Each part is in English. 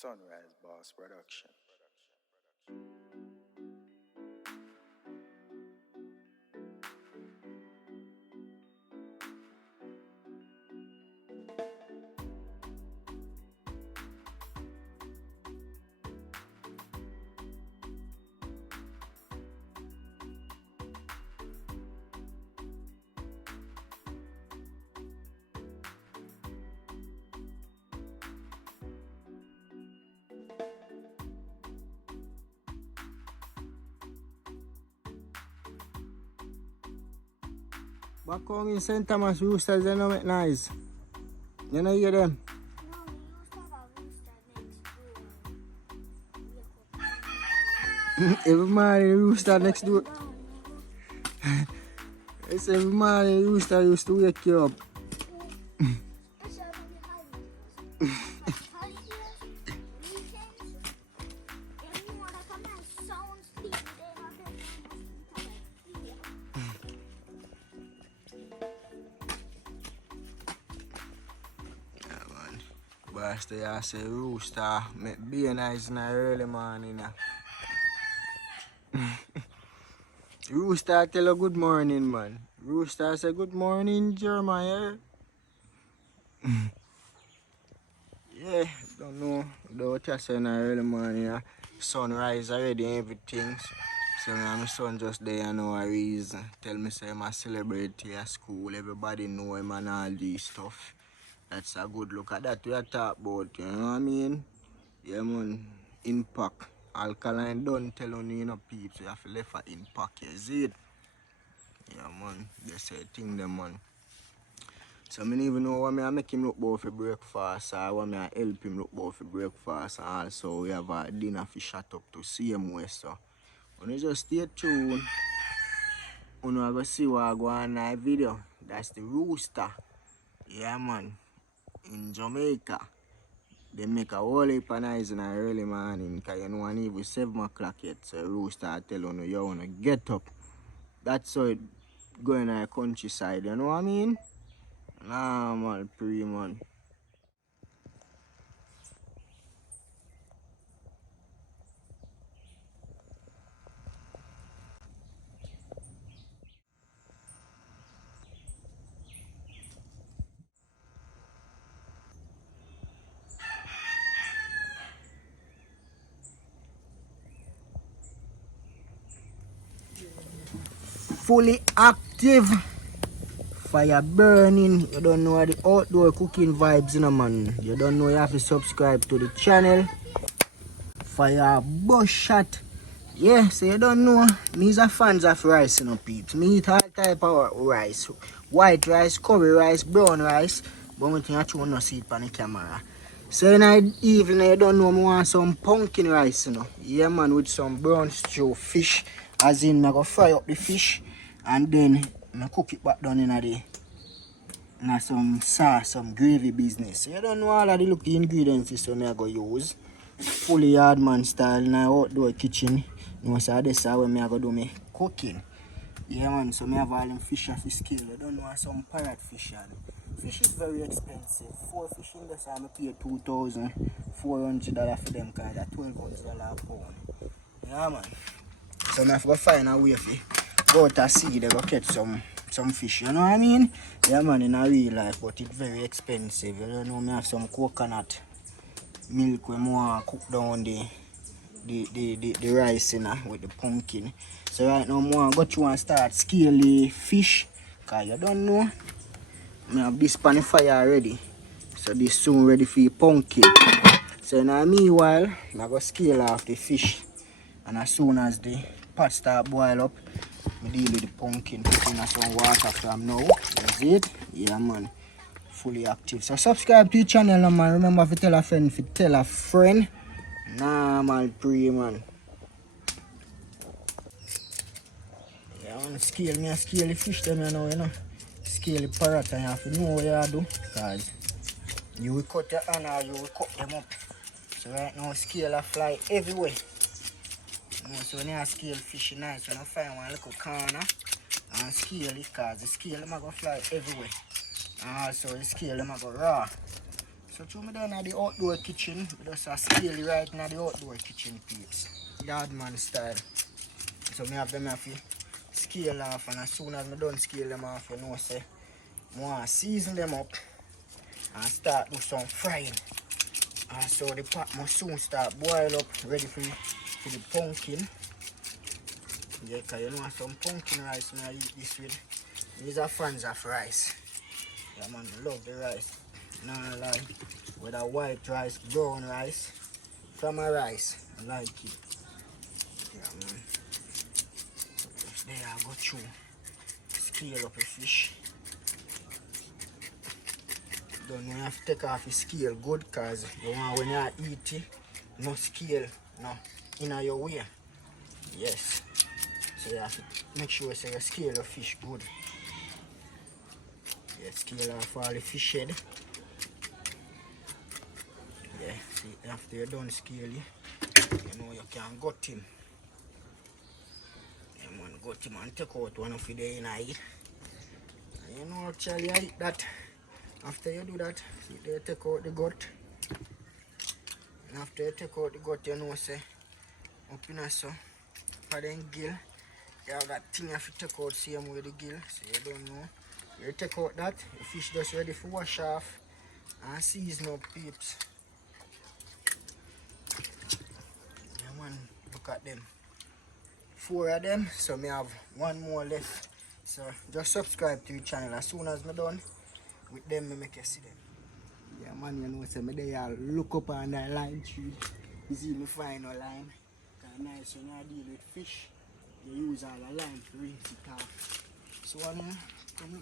Sunrise Boss Production. Back home in St. Thomas, roosters they don't make noise. You know hear them? Every morning rooster next door. It's every morning rooster used to wake you up. Yeah man. Boss they all say rooster make be nice in the early morning. Rooster tell you good morning man. Rooster say good morning Jeremiah. Yeah, don't know. Don't you say in the early morning. Sunrise already and everything. So now my son just there and know a reason. Tell me say I'm a celebrity at school. Everybody know him and all this stuff. That's a good look at that we are talk about, you know what I mean? Yeah man, impact. Alkaline don't tell you know peeps, you have to left for impact, you see it? Yeah man, they say thing them man. So I don't even know what I make him look about for breakfast or what I help him look about for breakfast, and also we have a dinner for shut up to see him way so. When you just stay tuned, you know go see what I go on in that video. That's the rooster. Yeah man. In Jamaica. They make a whole heap of noise in the early morning because you know and even 7 o'clock yet. So rooster tell you wanna get up. That's how it go in the countryside, you know what I mean? Nah man, pre man. Fully active, fire burning. You don't know the outdoor cooking vibes, you know man. You don't know you have to subscribe to the channel. Fire bush shot. Yeah, so you don't know. Me's a fans of rice, you know peeps. Me eat all type of rice. White rice, curry rice, brown rice. But one thing I try not see it on the camera. So in the evening you don't know I want some pumpkin rice, you know. Yeah man, with some brown stew fish. As in I go fry up the fish and then I cook it back down in some sauce, some gravy business. So you don't know all of the look ingredients so I go use. Fully hard man style in our outdoor kitchen. You know, so this is how I go do me cooking. Yeah man, so I have all them fish off the scale. I don't know some parrot fish and fish is very expensive. 4 fish in this I pay $2,400 for them because they're $1,200 a pound. Yeah man. So I have to find a way for go to sea they go catch some fish, you know what I mean? Yeah man, in a real life, but it's very expensive. You don't know, I have some coconut milk when I cook down the rice with the pumpkin. So right now I go through and start scale the fish. Cause you don't know. I have this pan of fire already. So this soon ready for the pumpkin. So now meanwhile, I go scale off the fish. And as soon as the pot start boil up, I deal with the pumpkin, put in some water from now. That's it. Yeah man. Fully active. So subscribe to the channel man. Remember to tell a friend, Nah man, pre man. Yeah, I want to scale me and scale the fish them you know. Scale the parrot and you have to know what you do. Because you will cut your hand or you will cut them up. So right now scale a fly everywhere. You know, so when you scale fish nice, when you find one little corner and scale it because the scale them are going to fly everywhere. And also the scale them are going raw. So So to me down at the outdoor kitchen, we just a scale right now the outdoor kitchen peeps. Yardman style. So me have them have to scale off, and as soon as I done scale them off, you know say I want to season them up and start do some frying. So the pot must soon start boil up, ready for the pumpkin. Yeah, because you know some pumpkin rice I eat this with. These are fans of rice. Yeah man, I love the rice. Nah lie. Whether white rice, brown rice, from a rice, I like it. Yeah man. There I go through. Scale up a fish. Don't you have to take off the scale good, because you want when you eat it, no scale, no, in your way. Yes. So you have to make sure so you scale the fish good. Yeah, scale off all the fish head. Yeah, see, after you're done scaling, you know you can gut him. Yeah man, gut him and take out one of the day in it. And you know actually I eat that. After you do that, see there you take out the gut. And after you take out the gut, you know say up in a so for the gill. You have that thing you have to take out same way the gill, so you don't know. You take out that, the fish just ready for wash off and season up peeps. Yeah man, look at them. 4 of them, so me have 1 more left. So just subscribe to the channel. As soon as I'm done with them, me make you see them. Yeah man, you know, so me there look up on that lime tree. You see me find a lime. Cause nice when you deal with fish, you use all the lime to rinse it off. So I'm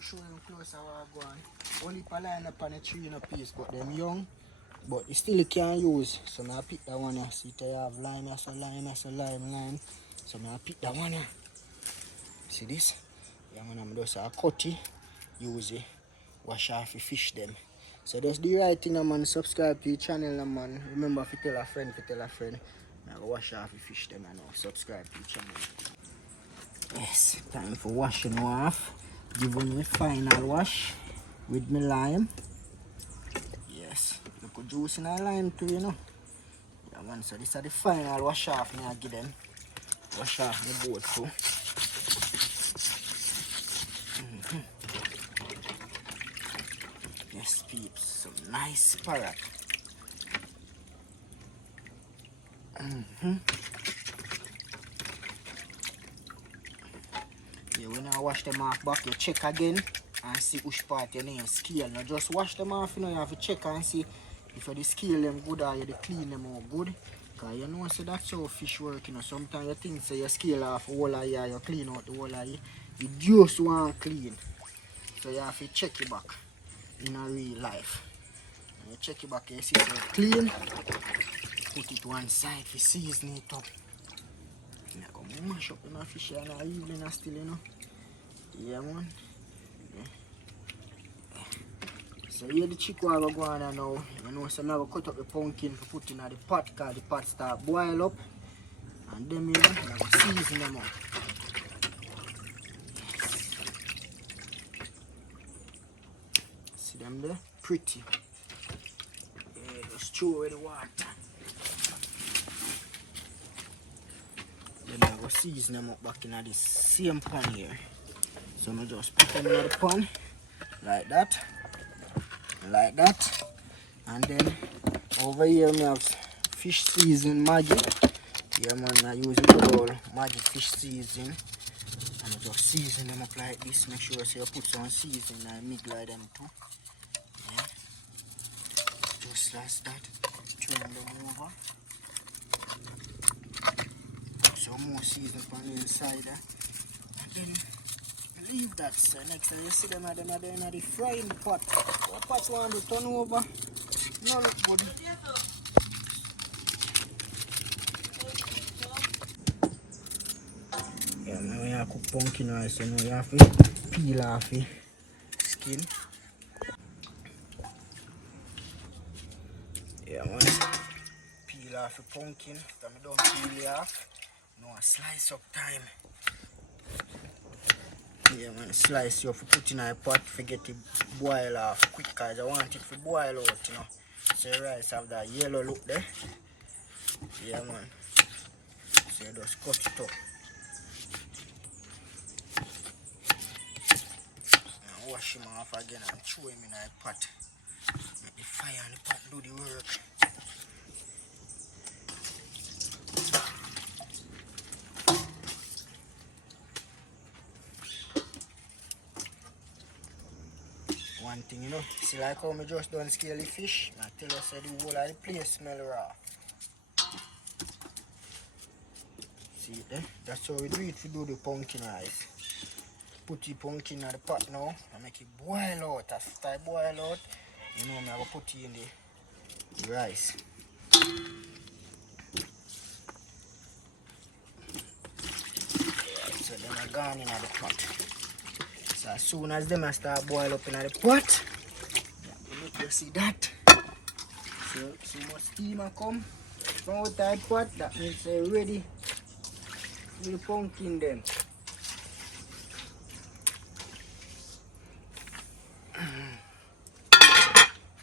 show you closer how I go on. Only per line up on the tree in a piece, but them young. But you still can use. So I pick that one here. See if you have lime, lime. So I pick that one here. See this? Yeah man, I'm just a cut it, use it, wash off the fish them. So that's the right thing, man. Subscribe to the channel, man. Remember if you tell a friend, I go wash off the fish them and subscribe to the channel. Yes, time for washing off. Give me a final wash with my lime. Yes, look at juice in our lime too, you know. Yeah man, so this is the final wash off me I give them. Wash off the boat too. Yes peeps, some nice parrot. Yeah, when I wash them off back, you check again and see which part you need scale. Now just wash them off, you know, you have to check and see if you scale them good or you clean them out good. Because you know, so that's how fish work, you know. Sometimes you think so you scale off the whole eye, you clean out the whole eye. You just want clean. So you have to check it back in a real life. And you check it back, you see so clean. Put it one side for season it up. I'm going to mash up in a fish and a evening still, you know. Yeah, man. Yeah. So here the chicken will go on now. You know, so I'm going to cut up the pumpkin for put in the pot because the pot start boil up. And then, you know, I'm going to season them up. See them there? Pretty. Yeah, just throw away the water. Then I go season them up back in this same pan here. So I just put them in the pan like that, and then over here I have fish season magic. Yeah man, I use the whole magic fish season, and I just season them up like this. Make sure so you put some seasoning and mix like them too. Yeah, just like that. Turn them over. Some more season on the inside, and then leave that. So next time you see them at the end of the frying pot. What pot want to turn over? No look good. Yeah, now you have to cook pumpkin rice, so now you have to peel off the skin. Yeah man, peel off the pumpkin. After I don't peel it off, now a slice up time. Yeah man, slice you have to put in a pot to get it boil off quick because I want it to boil out, you know. So the rice have that yellow look there. Yeah man. So you just cut it up. And wash him off again and throw him in a pot. Make the fire and the pot do the work. One thing, you know, see like how I just done scale the fish, I tell us that the whole of the place smell raw. See it there? That's how we do it to do the pumpkin rice. Put the pumpkin in the pot now and make it boil out. After it boil out, you know, I'm going to put it in the rice. So then I gone in the pot. So as soon as them start boil up in the pot, you see that. So much steam come from out the pot, that means they're ready for the pumpkin then.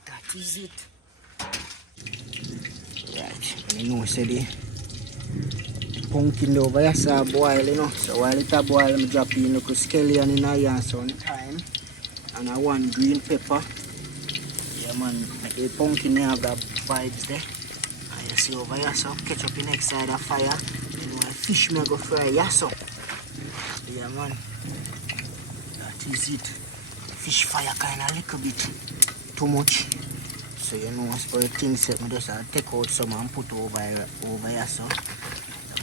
That is it. Right, you know, say the pumpkin over here start boil, you know. So while it boil, I'm dropping look scallion in here sometime. And I want green pepper. Yeah man, make the pumpkin have the vibes there. And you see over here, so catch up the next side of fire. You know, fish may go fry, yeah so. Yeah man, that is it. Fish fire kind of little bit too much. So you know, as for the things that I just take out some and put over here so.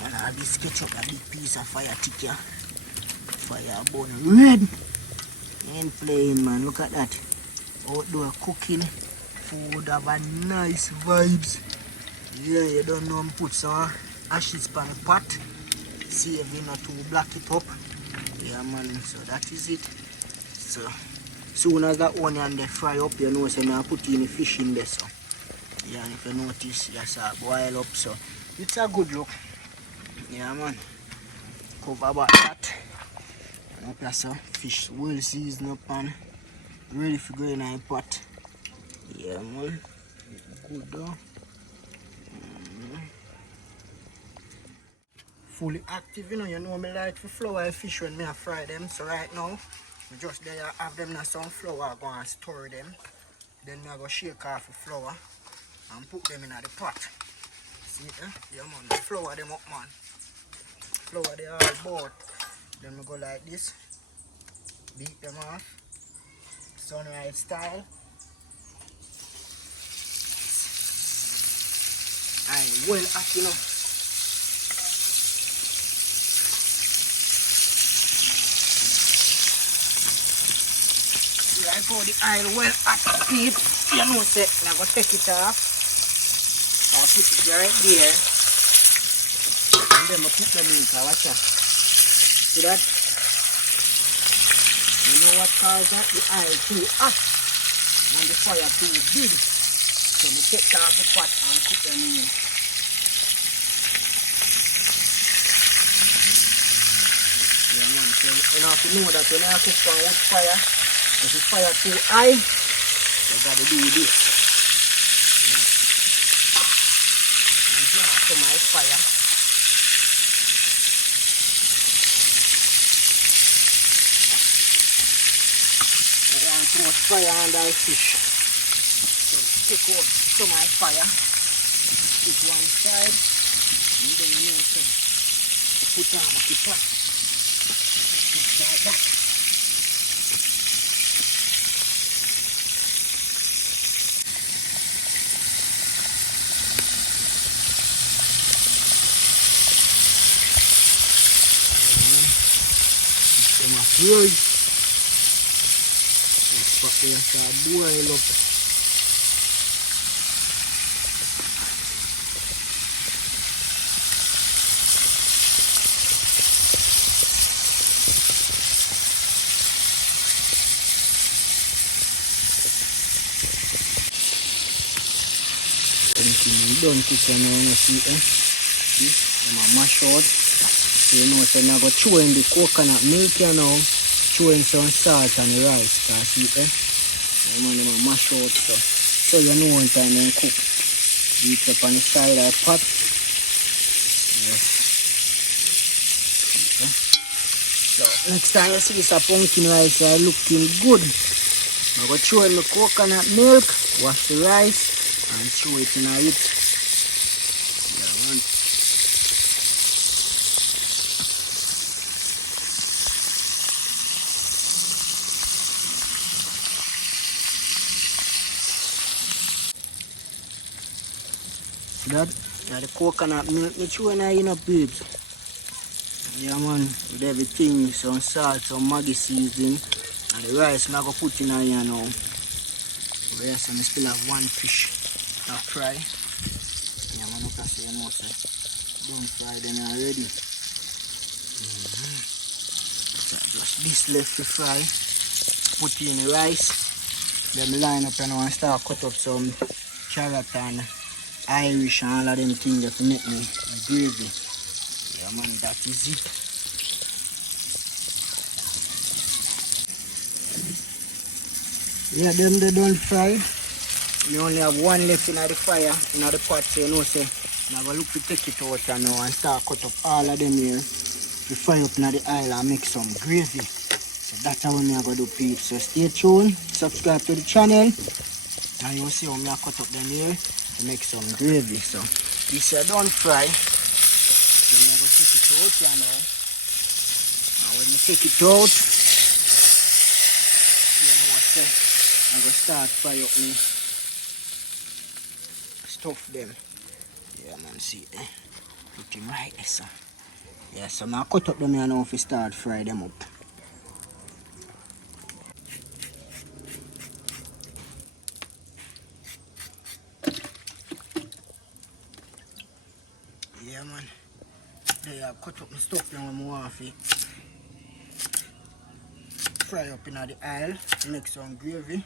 And I this ketchup a big piece of fire tick here. Fire burn red. Ain't playing man, look at that. Outdoor cooking. Food have a nice vibes. Yeah, you don't know, put some ashes on the pot. See if you not to black it up. Yeah man, so that is it. So soon as that onion they fry up, you know, so I put in the fish in there so. Yeah, and if you notice, just boil up so. It's a good look. Yeah man, cover about that. And up here so, fish well seasoned up and ready for go in a pot. Yeah man, good though. Fully active, you know me like to flour fish when me fry them. So right now, we just there have them in some flour, go and store them. Then I go shake off the flour and put them in the pot. See it, yeah man, flour them up man. Flour they all bought. Then we go like this. Beat them off. Sunrise style. And well hot, you know. See, I go the oil well hot heat. You know, say, now go take it off. I'll put it right there. And then I put them in, watch out. See that? You know what causes that? The oil too hot and the fire too big. So we take off the pot and put them in. Yeah man, so you have to know that when you cook on wood fire, if the fire too high, you gotta do this. And here after my fire. Too much fire under the fish. So take out some of the fire, put one side, and then you know put on the pot. Just like that. Some of rice. Yes, boil up. Done kitchen now, you see, this I'm mash out. So you know, so I'm going to chew in the coconut milk, you know, chew in some salt and the rice. See, I'm going to mash out. So so you know one time then cook. Beat up on the side of the pot. Yes. Okay. So next time you see this pumpkin rice looking good. I'm going to throw in the coconut milk, wash the rice, and throw it in it. Yeah, man. See that? Yeah, the coconut milk, me throw in it, babes. Yeah, man, with everything, some salt, some Maggi seasoning, and the rice I'm going to put in here now. Yes, I still have one fish to fry. Yeah, man, look at say, you know, so don't fry them already. So just this left to fry. Put in the rice. Then line up and start cut up some carrot and Irish and all of them things that make me gravy. Yeah, man, that is it. Yeah, them they don't fry. We only have one left in the fire, in the pot, so you know, say, I'm going to look to take it out now and start cut up all of them here. To fry up in the oil and make some gravy. So that's how I'm going to do, peeps. So stay tuned, subscribe to the channel, and you'll see how I'm going to cut up them here to make some gravy. So this is done fry. So I'm going to take it out here now. And when I take it out, you know what I say, I'm going to start fry up me stuff them. Yeah, man, see, put him right there, so. Yeah, so I'm going to cut up them here now if we start fry them up. Yeah, man. There I cut up my stuff now when I want to fry up in the oil, make some gravy.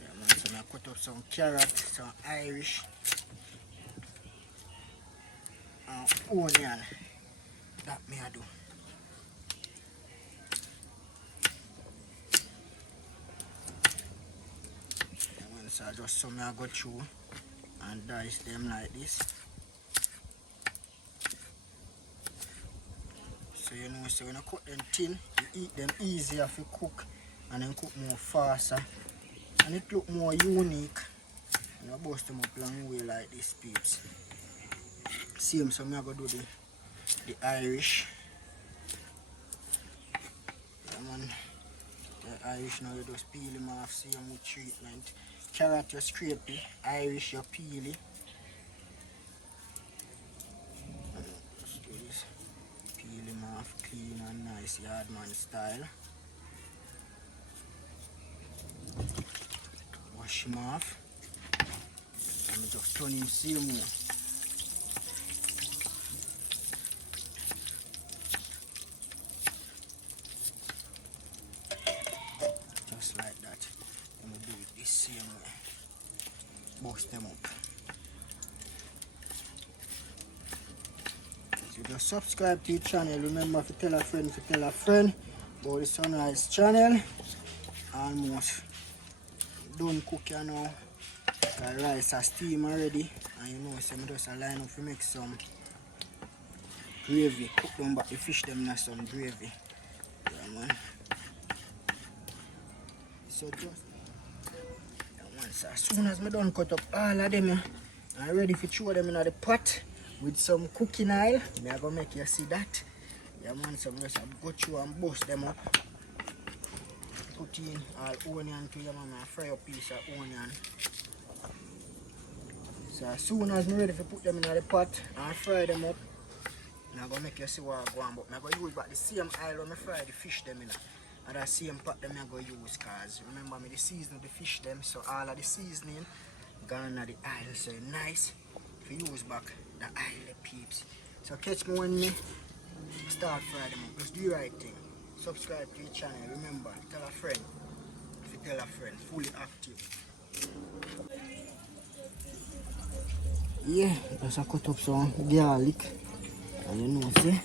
Yeah, man, so I cut up some carrot, some Irish, and onion. That me I do. Yeah, man, so just some I go through and dice them like this. So you know, so when I cut them thin, you eat them easier if you cook and then cook more faster. And it look more unique. And I bust them up long way like this, peeps. Same, so I'm going to do the Irish. Yeah, man. The Irish now you just peel them off, same with treatment. Carrot you scrape it, Irish you peel it. Just do this. Peel them off clean and nice, yardman style. Wash him off. And I just turn him same way. Just like that. I'm going to do it the same way. Bust them up. So just subscribe to the channel. Remember to tell a friend about the Sunrise channel. Almost done cooking now. The rice are steam already. And you know, so I'm just line up to make some gravy. Cook them back the fish them in some gravy. Yeah, man. So just so as soon as I done cut up all of them, I'm ready to throw them in the pot with some cooking oil. I'm going to make you see that. Yeah, man, so I'm just go through and bust them up. Put in all onion to you, man, and fry a piece of onion. So as soon as I'm ready to put them in the pot and fry them up, I'm going to make you see what I'm going to do. I'm going to use back the same oil when I fry the fish them in. And that same pot them I'm going to use, because remember me the season of the fish them, so all of the seasoning gone at the oil, so nice to use back the oil, the peeps. So catch me when me start fry them up. Just do the right thing. Subscribe to the channel. Remember, tell a friend. If you tell a friend, fully active. Yeah, just cut up some garlic. And you know, see,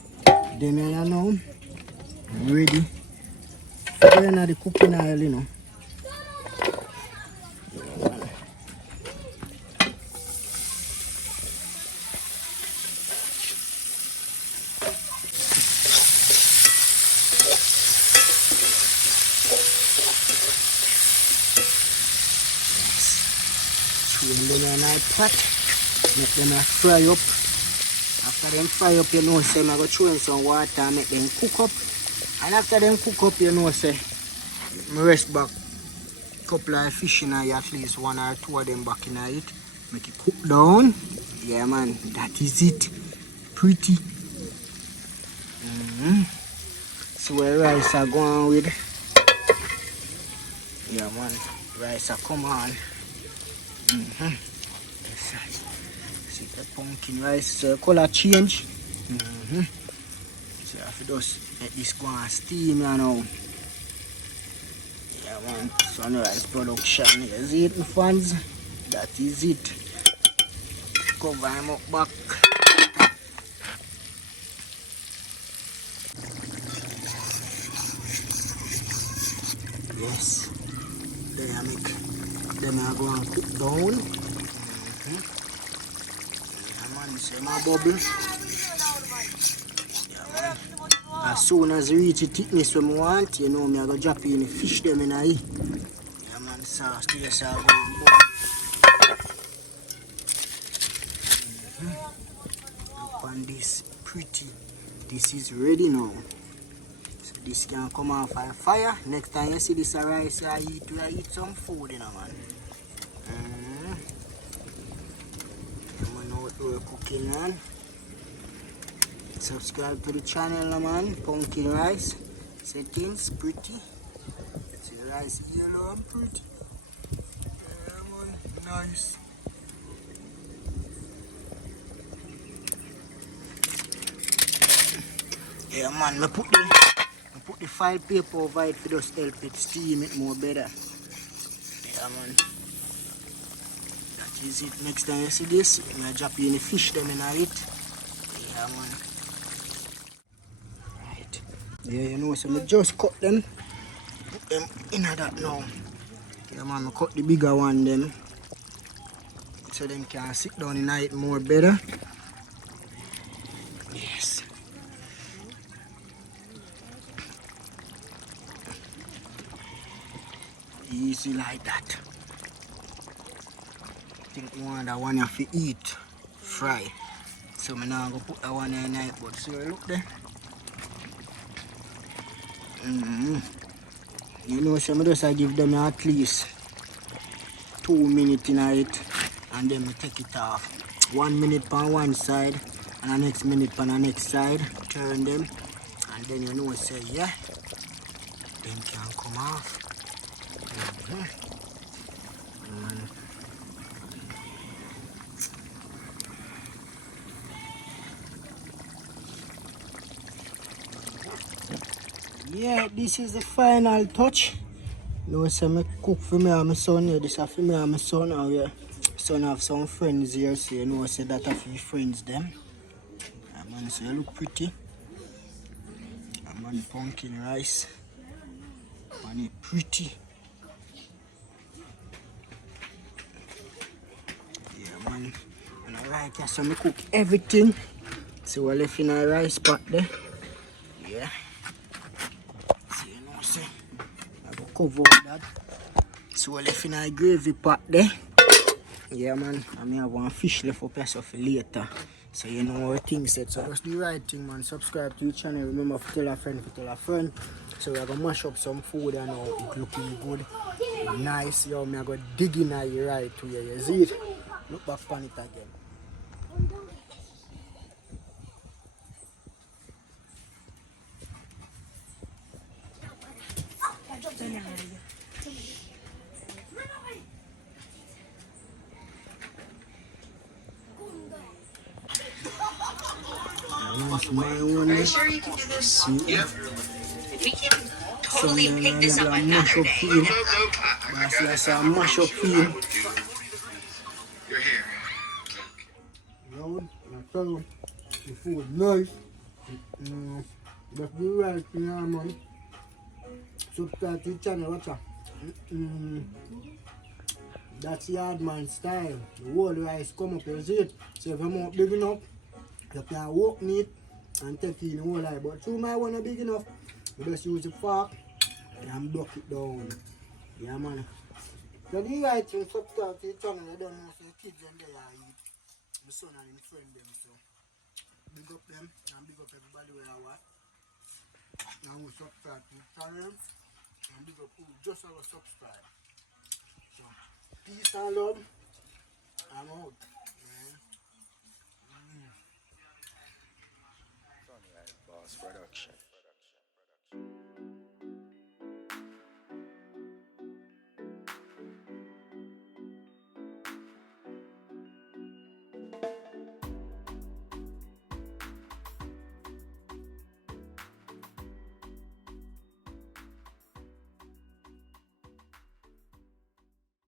them here now ready. We're not the cooking oil, you know. my pot. Make them fry up. After them fry up, you know, say, I'm going to throw in some water and make them cook up. And after them cook up, you know, say, I rest back a couple of fish in it, at least 1 or 2 of them back in it. Make it cook down. Yeah, man, that is it. Pretty. See where rice are going with. Yeah, man, rice are come on. See the pumpkin rice, so color change. So I have to just let this go and steam, you know. Yeah, man, sunrise production. You see it, my fans? That is it. Cover him up back. Yes. There I make them are going to cook down. Yeah, man, see my bubble. Yeah, man. As soon as you reach the thickness we want, you know, I'm going to drop in the fish them in here. Yeah, man, sauce to your sauce. Look on this, pretty. This is ready now. So this can come off on fire. Next time you see this rice, you eat some food, you know, man. You know what we're cooking on. Subscribe to the channel, man. Pumpkin rice. Settings, pretty. See the rice yellow and pretty. Yeah, man, nice. Yeah, man, I put the file paper over it to just help it steam it more better. Yeah, man. That is it. Next time you see this, I drop in the fish them in it. Yeah, man. Right. Yeah, you know, so I just cut them. Put them in that now. Yeah, man, I cut the bigger one them. So them can sit down in it more better. Yes. Easy like that. I think one that one you have to eat, fry. So I'm now going to put that one in night, but see look there. You know, so I just give them at least 2 minutes in it, and then I take it off. 1 minute on one side, and the next minute on the next side. Turn them, and then you know, say, yeah, them can come off. Yeah, this is the final touch. You know, so I cook for me and my son here. This is for me and my son. And yeah, son have some friends here, so you know, so that have friends them. Man, so you look pretty. Man, pumpkin rice. Man, it pretty. Yeah, man. And alright, yeah, so I cook everything. So we're left in a rice pot there. Yeah. So you know, so I go cover that. So we're left in a gravy pot there. Yeah, man. I may have one fish left up here so for later. So you know how things set. So just do the right thing, man. Subscribe to the channel. Remember to tell a friend, So we're gonna mash up some food and now it looking good. Nice. Yo, me I go dig in the right way. You see it? Look back on it again. Are you sure you can do this? Yep. We can totally pick this up another day. Nope. That's a mash up film. Your hair. No, I tell you, the food nice. Just do right thing, man. Subscribe to the channel, watch out. That's Yardman style. The whole rice come up, you see it? So if you're not big enough, you can walk meat and take in the whole rice. But you might want to big enough, you just use the fork and block it down. Yeah, man. So the right thing, subscribe to the channel, you don't know. kids and they are eat. My son and his friend them, so big up them and big up everybody where I watch. And who subscribe to the channel and big up who just have a subscribe. So peace and love.